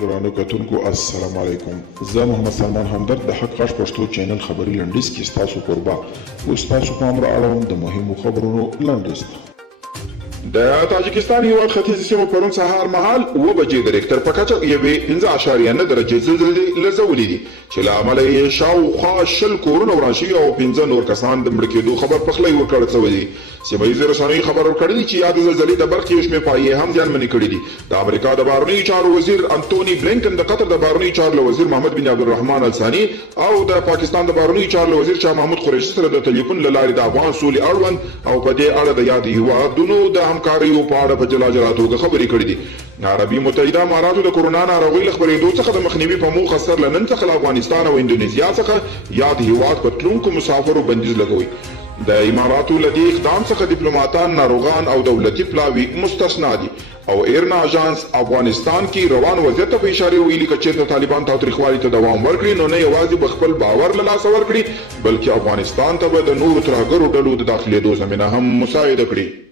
ګرانو کتونکو السلام علیکم. زه محمد سلمان همدرد د حق غږ پښتو چینل خبري لنډیز کې ستاسو کوربه اوس تاسو پام را اړوم د مهمو خبرونو لنډیز ته. د تاجکستان هیواد ختیځې سیمو پرون سهار مهال 7 بجې د ریکټر په کچه یوې 5.9 درجې زلزلې لړزولې دي چې له امله یې شاوخوا 10 کورونه وران شوي او 15 نور کسان د مړه کېدو خبر پخلی ورکړل شوی دی. سیمه ییزو رسنیو خبر ورکړی دی چې یاد زلزلې د برق یو شمېر پایې هم زیانمنې کړي دي. د امریکا د بهرنیو چارو وزیر انټوني بلینکن، د قطر د بهرنیو چارو وزیر محمد بن عبدالرحمن الثاني او د پاکستان د بهرنیو چارو وزیر شاه محمود قریشي سره د ټلیفون له لارې د افغان سولې اړوند او په دې اړه د یاد هیوادونو د همکاریو په اړه په جلا جلا توګه خبرې کړې دي. عربي متحده اماراتو د کورونا ناروغۍ له خپرېدو څخه د مخنیوي په موخه سره له نن څخه له افغانستان او اندونیزیا څخه یاد هیواد په تلونکو مسافرو بندیز لګوي. د اماراتو له دې اقدام څخه ډیپلوماټان، ناروغان او دولتي پلاوي مستثنا دي او ایرنا اژانس افغانستان کې روان وضعیت ته په اشاره ویلي که چېرته طالبان تاوتریخوالي ته دوام ورکړي نو نه یوازې به خپل باور له لاسه ورکړي بلکې افغانستان ته به د نورو ترهګرو ډلو د داخلېدو زمینه هم مساعده کړي.